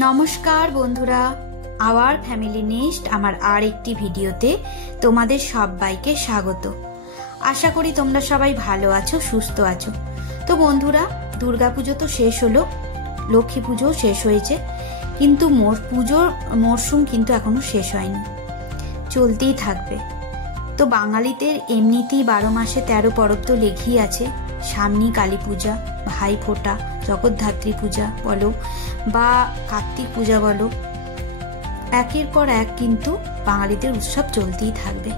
নমস্কার বন্ধুরা, our family nest আমার আর একটি ভিডিওতে তোমাদের সবাইকে স্বাগত। আশা করি তোমরা সবাই ভালো আছো, সুস্থ আছো। তো বন্ধুরা, দুর্গাপুজো তো শেষ হলো, লক্ষ্মী পুজো শেষ হয়েছে, কিন্তু পুজোর মরশুম কিন্তু এখনো শেষ হয়নি, চলতেই থাকবে। তো বাঙালিদের এমনিতেই 12 মাসে 13 পরব তো লেগেই আছে। সামনে কালী পূজা, ভাই ফোঁটা, জগদ্ধাত্রী পূজা বলো বা কার্তিক পূজা বলো, একের পর এক কিন্তু বাঙালিদের উৎসব চলতেই থাকবে।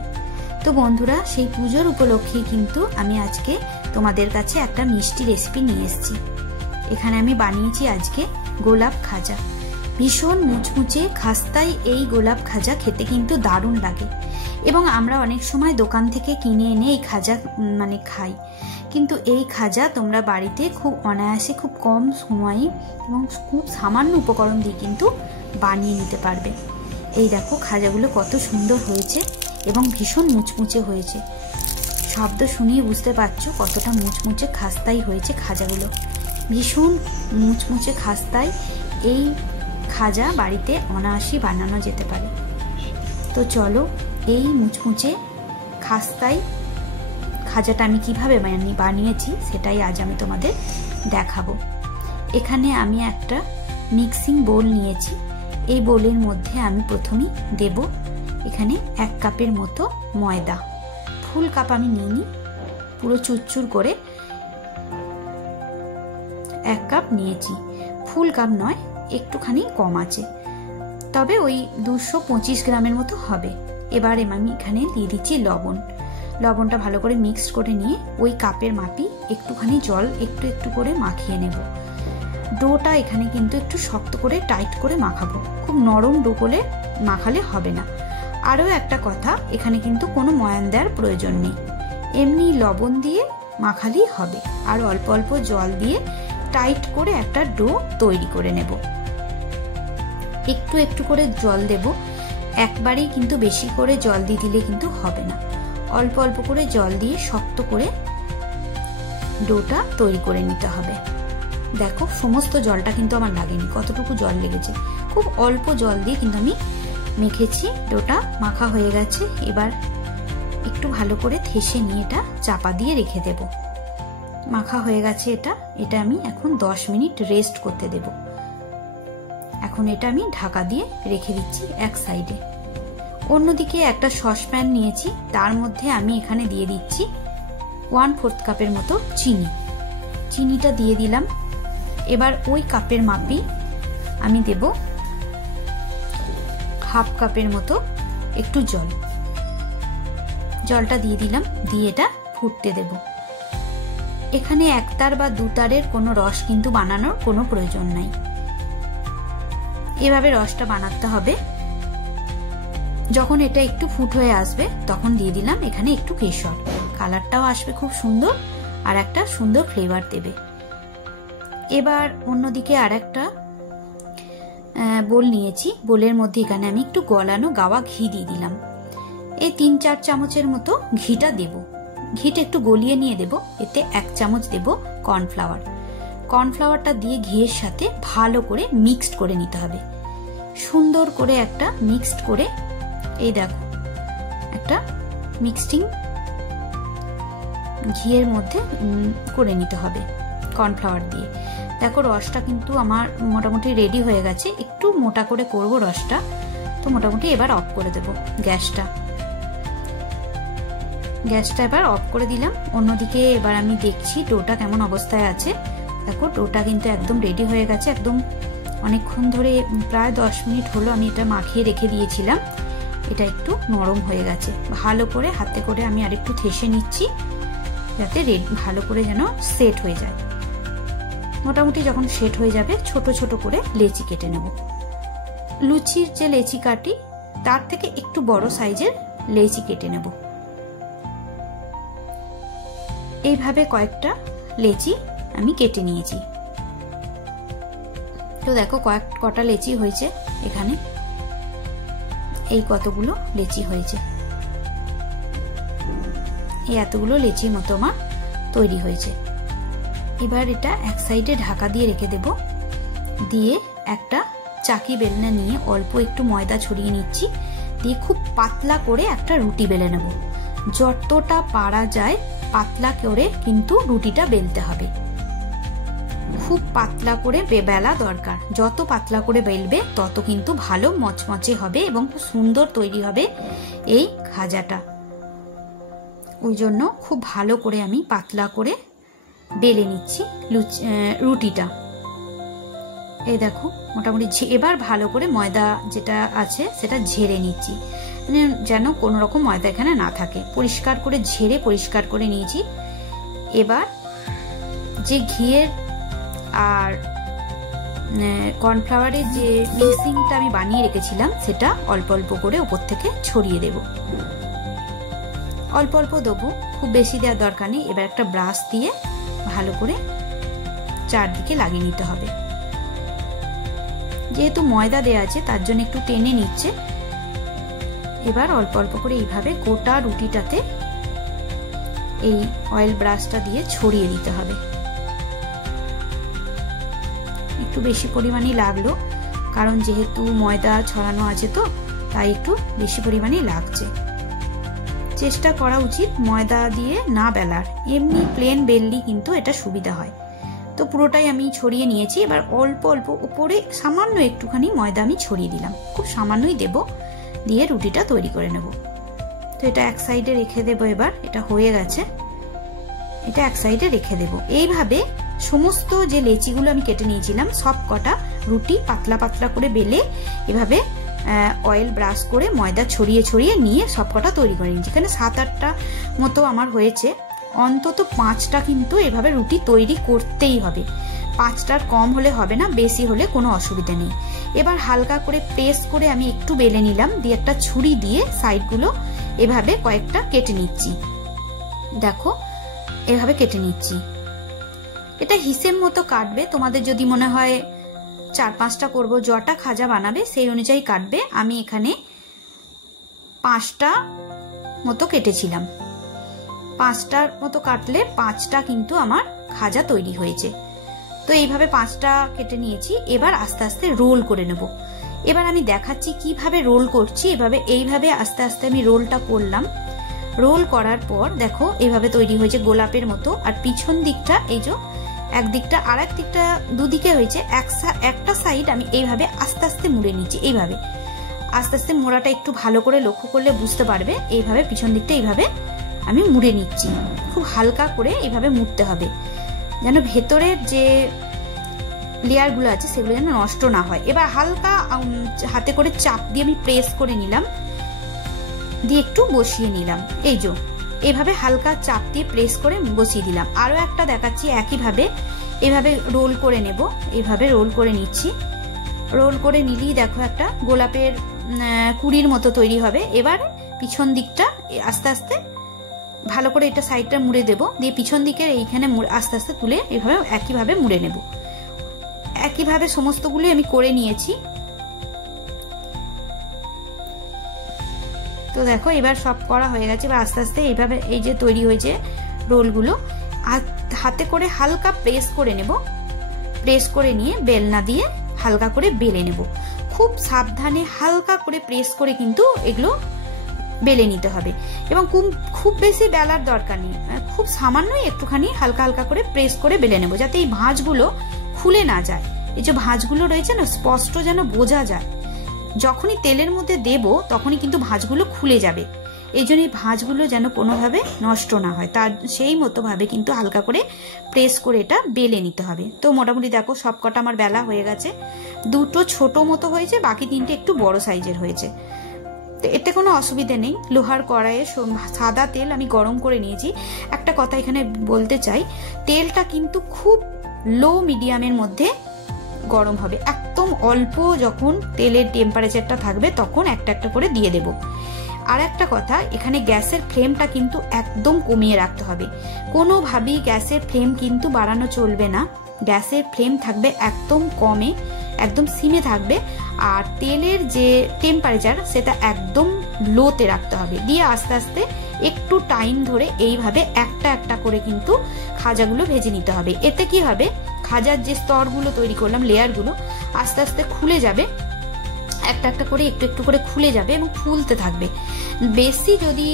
তো বন্ধুরা, সেই পুজোর উপলক্ষে কিন্তু আমি আজকে তোমাদের কাছে একটা মিষ্টি রেসিপি নিয়ে এসেছি। এখানে আমি বানিয়েছি আজকে গোলাপ খাজা। ভীষণ মুচমুচে খাস্তাই এই গোলাপ খাজা খেতে কিন্তু দারুণ লাগে, এবং আমরা অনেক সময় দোকান থেকে কিনে এনে এই খাজা খাই, কিন্তু এই খাজা তোমরা বাড়িতে খুব অনায়াসে, খুব কম সময়ে এবং খুব সামান্য উপকরণ দিয়ে কিন্তু বানিয়ে নিতে পারবে। এই দেখো খাজাগুলো কত সুন্দর হয়েছে এবং ভীষণ মুচমুচে হয়েছে। শব্দ শুনিয়ে বুঝতে পারছো কতটা মুচমুচে খাস্তাই হয়েছে খাজাগুলো। ভীষণ মুচমুচে খাস্তাই এই খাজা বাড়িতে অনায়াসে বানানো যেতে পারে। তো চলো, এই মুচমুচে খাস্তাই খাজাটা আমি কিভাবে বানিয়েছি সেটাই আজ আমি তোমাদের দেখাবো। এখানে আমি একটা মিক্সিং বোল নিয়েছি। এই বোলের মধ্যে আমি প্রথমেই দেব এখানে 1 কাপের মতো ময়দা। ফুল কাপ আমি নিইনি, পুরো চুরচুর করে 1 কাপ নিয়েছি। ফুল কাপ নয়, একটুখানি কম আছে, তবে ওই 225 গ্রামের মতো হবে। এবার আমি এখানে দিয়ে দিচ্ছি লবণ। লবণটা ভালো করে মিক্সড করে নিয়ে ওই কাপের মাপি একটুখানি জল একটু একটু করে মাখিয়ে নেব। ডোটা এখানে কিন্তু একটু শক্ত করে টাইট করে মাখাবো, খুব নরম ডো করে মাখালে হবে না। আরও একটা কথা, এখানে কিন্তু কোনো ময়ান দেওয়ার প্রয়োজন নেই, এমনি লবণ দিয়ে মাখালেই হবে। আর অল্প অল্প জল দিয়ে টাইট করে একটা ডো তৈরি করে নেব। একটু একটু করে জল দেব, একবারেই কিন্তু বেশি করে জল দিয়ে দিলে কিন্তু হবে না। অল্প অল্প করে জল দিয়ে শক্ত করে ডোটা তৈরি করে নিতে হবে। দেখো, সমস্ত জলটা কিন্তু আমার লাগেনি, কতটুকু জল লেগেছে, খুব অল্প জল দিয়ে কিন্তু আমি মেখেছি। ডোটা মাখা হয়ে গেছে। এবার একটু ভালো করে ঠেসে নিয়ে এটা চাপা দিয়ে রেখে দেব। মাখা হয়ে গেছে এটা আমি এখন 10 মিনিট রেস্ট করতে দেব। এখন এটা আমি ঢাকা দিয়ে রেখে দিচ্ছি এক সাইডে। অন্যদিকে একটা সসপ্যান নিয়েছি, তার মধ্যে আমি এখানে দিয়ে দিচ্ছি 1/4 কাপের মতো চিনি। চিনিটা দিয়ে দিলাম। এবার ওই কাপের মাপি আমি দেব 1/2 কাপের মতো একটু জল। জলটা দিয়ে দিলাম, দিয়ে এটা ফুটতে দেব। এখানে 1 তার বা 2 তারের কোনো রস কিন্তু বানানোর কোনো প্রয়োজন নাই, এভাবে রসটা বানাতে হবে। যখন এটা একটু ফুট হয়ে আসবে তখন দিয়ে দিলাম এখানে একটু কেশর, কালারটাও আসবে খুব সুন্দর আর একটা সুন্দর ফ্লেভার দেবে। এবার অন্যদিকে আর একটা বোল নিয়েছি, বোলের মধ্যে এখানে আমি একটু গলানো গাওয়া ঘি দিয়ে দিলাম। এই 3-4 চামচের মতো ঘিটা দেব। ঘিটা একটু গলিয়ে নিয়ে দেব। এতে 1 চামচ দেব কর্নফ্লাওয়ার। কর্নফ্লাওয়ারটা দিয়ে ঘিয়ের সাথে ভালো করে মিক্সড করে নিতে হবে, সুন্দর করে একটা মিক্সড করে। এই দেখো, একটা মিক্সিং ঘিয়ের মধ্যে করে নিতে হবে কর্নফ্লাওয়ার দিয়ে। দেখো, রসটা কিন্তু আমার মোটামুটি রেডি হয়ে গেছে। একটু মোটা করে করব রসটা, তো মোটামুটি এবার অফ করে দেব গ্যাসটা। এবার অফ করে দিলাম। অন্যদিকে এবার আমি দেখছি ডোটা কেমন অবস্থায় আছে। দেখো, ডোটা কিন্তু একদম রেডি হয়ে গেছে। একদম অনেকক্ষণ ধরে, প্রায় 10 মিনিট হলো আমি এটা মাখিয়ে রেখে দিয়েছিলাম। এটা একটু নরম হয়ে গেছে। ভালো করে হাতে করে আমি আরেকটু ঠেসে নিচ্ছি, যাতে ভালো করে যেন সেট হয়ে যায়। মোটামুটি যখন সেট হয়ে যাবে, ছোট ছোট করে লেচি কেটে নেব। লুচির যে লেচি কাটি তার থেকে একটু বড় সাইজের লেচি কেটে নেব। এইভাবে কয়েকটা লেচি আমি কেটে নিয়েছি। তো দেখো, কটা লেচি হয়েছে এখানে, এই কতগুলো লেচি হয়েছে। এই এতগুলো লেচির মতো আমার তৈরি হয়েছে। এবার এটা এক সাইডে ঢাকা দিয়ে রেখে দেব। দিয়ে একটা চাকি বেলনা নিয়ে অল্প একটু ময়দা ছড়িয়ে নিচ্ছি, দিয়ে খুব পাতলা করে একটা রুটি বেলে নেব। যতটা পারা যায় পাতলা করে কিন্তু রুটিটা বেলতে হবে, খুব পাতলা করে বেলা দরকার। যত পাতলা করে বেলবে তত কিন্তু ভালো মচমচে হবে এবং খুব সুন্দর তৈরি হবে এই খাজাটা। ওই জন্য খুব ভালো করে আমি পাতলা করে বেলে নিচ্ছি রুটিটা। এই দেখো মোটামুটি এবার ভালো করে ময়দা যেটা আছে সেটা ঝেড়ে নিচ্ছি, যেন কোনো রকম ময়দা এখানে না থাকে। পরিষ্কার করে ঝেড়ে পরিষ্কার করে নিয়েছি। এবার যে ঘিয়ের আর কর্নফ্লাওয়ারের যে মিক্সিংটা আমি বানিয়ে রেখেছিলাম সেটা অল্প অল্প করে উপর থেকে ছড়িয়ে দেব। অল্প অল্প দেবো, খুব বেশি দেওয়ার দরকার নেই। এবার একটা ব্রাশ দিয়ে ভালো করে চারদিকে লাগিয়ে নিতে হবে। যেহেতু ময়দা দেওয়া আছে তার জন্য একটু টেনে নিচ্ছে। এবার অল্প অল্প করে এইভাবে গোটা রুটিটাতে এই অয়েল ব্রাশটা দিয়ে ছড়িয়ে দিতে হবে। একটু বেশি পরিমাণেই লাগলো, কারণ যেহেতু ময়দা ছড়ানো আছে তো তাই একটু বেশি পরিমাণেই লাগছে। চেষ্টা করা উচিত ময়দা দিয়ে না বেলার, এমনি প্লেন বেললি কিন্তু এটা সুবিধা হয়। তো পুরোটাই আমি ছড়িয়ে নিয়েছি। এবার অল্প অল্প উপরে সামান্য একটুখানি ময়দা আমি ছড়িয়ে দিলাম, খুব সামান্যই দেব, দিয়ে রুটিটা তৈরি করে নেব। তো এটা এক সাইডে রেখে দেব। এবার এটা হয়ে গেছে, এটা এক সাইডে রেখে দেব। এইভাবে সমস্ত যে লেচিগুলো আমি কেটে নিয়েছিলাম সব কটা রুটি পাতলা পাতলা করে বেলে এভাবে অয়েল ব্রাশ করে ময়দা ছড়িয়ে ছড়িয়ে নিয়ে সব কটা তৈরি করে নিয়েছি। এখানে 7-8টা মতো আমার হয়েছে। অন্তত 5টা কিন্তু এভাবে রুটি তৈরি করতেই হবে। 5টার কম হলে হবে না, বেশি হলে কোনো অসুবিধা নেই। এবার হালকা করে প্রেস করে আমি একটু বেলে নিলাম, দিয়ে একটা ছুরি দিয়ে সাইডগুলো এভাবে কয়েকটা কেটে নিচ্ছি। দেখো এভাবে কেটে নিচ্ছি। এটা হিসেব মতো কাটবে, তোমাদের যদি মনে হয় 4-5টা করবো, যটা খাজা বানাবে সেই অনুযায়ী কাটবে। আমি এখানে 5টা মতো কেটেছিলাম। 5টার মতো কাটলে 5টা কিন্তু আমার খাজা তৈরি হয়েছে। তো এইভাবে 5টা কেটে নিয়েছি। এবার আস্তে আস্তে রোল করে নেব। এবার আমি দেখাচ্ছি কিভাবে রোল করছি। এইভাবে আস্তে আস্তে আমি রোলটা করলাম। রোল করার পর দেখো এইভাবে তৈরি হয়েছে গোলাপের মতো। আর পিছন দিকটা এই যে একদিকটা আর এক দিকটা দুদিকে হয়েছে, একটা সাইড আমি এইভাবে আস্তে আস্তে মুড়ে নিচ্ছি। এইভাবে আস্তে আস্তে মোড়াটা একটু ভালো করে লক্ষ্য করলে বুঝতে পারবে। এইভাবে পিছন দিকটা এইভাবে আমি মুড়ে নিচ্ছি, খুব হালকা করে এইভাবে মুড়তে হবে, যেন ভেতরের যে লেয়ারগুলো আছে সেগুলো যেন নষ্ট না হয়। এবার হালকা হাতে করে চাপ দিয়ে আমি প্রেস করে নিলাম, দিয়ে একটু বসিয়ে নিলাম। এই যে এভাবে হালকা চাপ দিয়ে প্রেস করে বসিয়ে দিলাম। আরো একটা দেখাচ্ছি একইভাবে এভাবে রোল করে নেব। এইভাবে রোল করে নিচ্ছি। রোল করে নিলেই দেখো একটা গোলাপের কুড়ির মতো তৈরি হবে। এবার পিছন দিকটা আস্তে আস্তে ভালো করে এটা সাইডটা মুড়ে দেব, দিয়ে পিছন দিকের এইখানে আস্তে আস্তে তুলে এভাবে একইভাবে মুড়ে নেব। একইভাবে সমস্তগুলি আমি করে নিয়েছি। তো দেখো এবার সব করা হয়ে গেছে। এবার আস্তে আস্তে এইভাবে এই যে তৈরি হয়েছে রোলগুলো হাতে করে হালকা প্রেস করে নেব। প্রেস করে নিয়ে বেলনা দিয়ে হালকা করে বেলে নেব। খুব সাবধানে হালকা করে প্রেস করে কিন্তু এগুলো বেলে নিতে হবে, এবং খুব বেশি বেলার দরকার নেই, খুব সামান্যই একটুখানি হালকা হালকা করে প্রেস করে বেলে নেব, যাতে এই ভাঁজগুলো খুলে না যায়। এই যে ভাঁজগুলো রয়েছে না, স্পষ্ট যেন বোঝা যায়। যখনই তেলের মধ্যে দেব তখনই কিন্তু ভাঁজগুলো খুলে যাবে। এই জন্য এই ভাঁজগুলো যেন কোনোভাবে নষ্ট না হয়, তার সেই মতো ভাবে কিন্তু হালকা করে প্রেস করে এটা বেলে নিতে হবে। তো মোটামুটি দেখো সব কটা আমার বেলা হয়ে গেছে। দুটো ছোট মতো হয়েছে, বাকি তিনটে একটু বড় সাইজের হয়েছে। তো এতে কোনো অসুবিধা নেই। লোহার কড়াইয়ে সাদা তেল আমি গরম করে নিয়েছি। একটা কথা এখানে বলতে চাই, তেলটা কিন্তু খুব লো মিডিয়ামের মধ্যে গরম হবে। একদম অল্প যখন তেলের টেম্পারেচারটা থাকবে তখন একটা একটা করে দিয়ে দেব। আর একটা কথা, এখানে গ্যাসের ফ্লেমটা কিন্তু একদম কমিয়ে রাখতে হবে। কোনোভাবেই গ্যাসের ফ্লেম কিন্তু বাড়ানো চলবে না। গ্যাসের ফ্লেম থাকবে একদম কমে, একদম সিমে থাকবে। আর তেলের যে টেম্পারেচার সেটা একদম লোতে রাখতে হবে। দিয়ে আস্তে আস্তে একটু টাইম ধরে এইভাবে একটা একটা করে কিন্তু খাজাগুলো ভেজে নিতে হবে। এতে কি হবে, খাজার যে স্তরগুলো তৈরি করলাম, লেয়ারগুলো আস্তে আস্তে খুলে যাবে, একটা একটা করে একটু একটু করে খুলে যাবে এবং ফুলতে থাকবে। বেশি যদি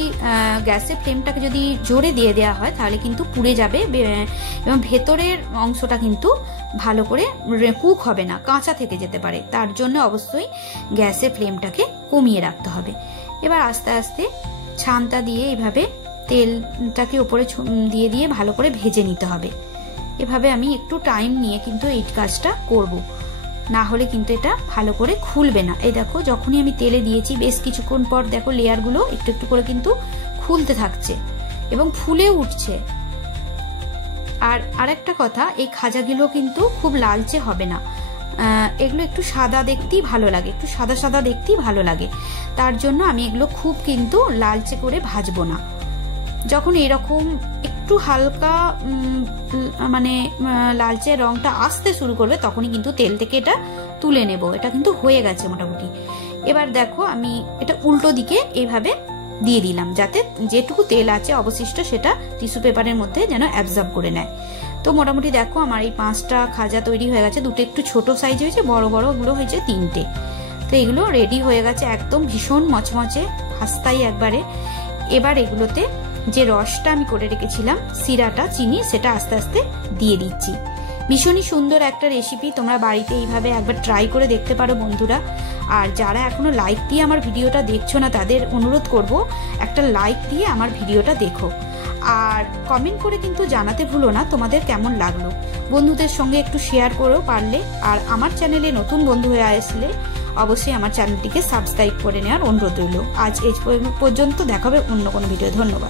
গ্যাসের ফ্লেমটাকে যদি জোরে দিয়ে দেওয়া হয় তাহলে কিন্তু পুড়ে যাবে এবং ভেতরের অংশটা কিন্তু ভালো করে কুক হবে না, কাঁচা থেকে যেতে পারে। তার জন্য অবশ্যই গ্যাসের ফ্লেমটাকে কমিয়ে রাখতে হবে। এবার আস্তে আস্তে ছানটা দিয়ে এইভাবে তেলটাকে উপরে দিয়ে দিয়ে ভালো করে ভেজে নিতে হবে। এভাবে আমি একটু টাইম নিয়ে কিন্তু এই কাজটা করব, না হলে কিন্তু এটা ভালো করে খুলবে না। এই দেখো, যখনই আমি তেলে দিয়েছি বেশ কিছুক্ষণ পর দেখো লেয়ারগুলো একটু একটু করে কিন্তু খুলতে থাকছে এবং ফুলে উঠছে। আর আরেকটা কথা, এই খাজাগুলো কিন্তু খুব লালচে হবে না, এগুলো একটু সাদা দেখতেই ভালো লাগে, একটু সাদা সাদা দেখতেই ভালো লাগে। তার জন্য আমি এগুলো খুব কিন্তু লালচে করে ভাজবো না। যখন এরকম একটু হালকা মানে লালচে রংটা আসতে শুরু করবে তখনই কিন্তু তেল থেকে এটা তুলে নেব। এটা কিন্তু হয়ে গেছে মোটামুটি। এবার দেখো আমি এটা উল্টো দিকে এইভাবে দিয়ে দিলাম, যাতে যেটুকু তেল আছে অবশিষ্ট সেটা টিস্যু পেপারের মধ্যে যেন অ্যাবজর্ব করে নেয়। তো মোটামুটি দেখো আমার এই 5টা খাজা তৈরি হয়ে গেছে। দুটো একটু ছোট সাইজ হয়েছে, বড় বড় গুলো হয়েছে 3টে। তো এগুলো রেডি হয়ে গেছে, একদম ভীষণ মচমচে, হাস্তাই একবারে। এবার এগুলোতে যে রসটা আমি করে রেখেছিলাম, সিরাটা, চিনি, সেটা আস্তে আস্তে দিয়ে দিচ্ছি। ভীষণই সুন্দর একটা রেসিপি, তোমরা বাড়িতে এইভাবে একবার ট্রাই করে দেখতে পারো বন্ধুরা। আর যারা এখনো লাইক দিয়ে আমার ভিডিওটা দেখছো না তাদের অনুরোধ করব একটা লাইক দিয়ে আমার ভিডিওটা দেখো, আর কমেন্ট করে কিন্তু জানাতে ভুলো না তোমাদের কেমন লাগলো। বন্ধুদের সঙ্গে একটু শেয়ার করো পারলে। আর আমার চ্যানেলে নতুন বন্ধু হয়ে আসলে অবশ্যই আমার চ্যানেলটিকে সাবস্ক্রাইব করে নেওয়ার অনুরোধ রইল। আজ এই পর্যন্ত, দেখাবে অন্য কোনো ভিডিও। ধন্যবাদ।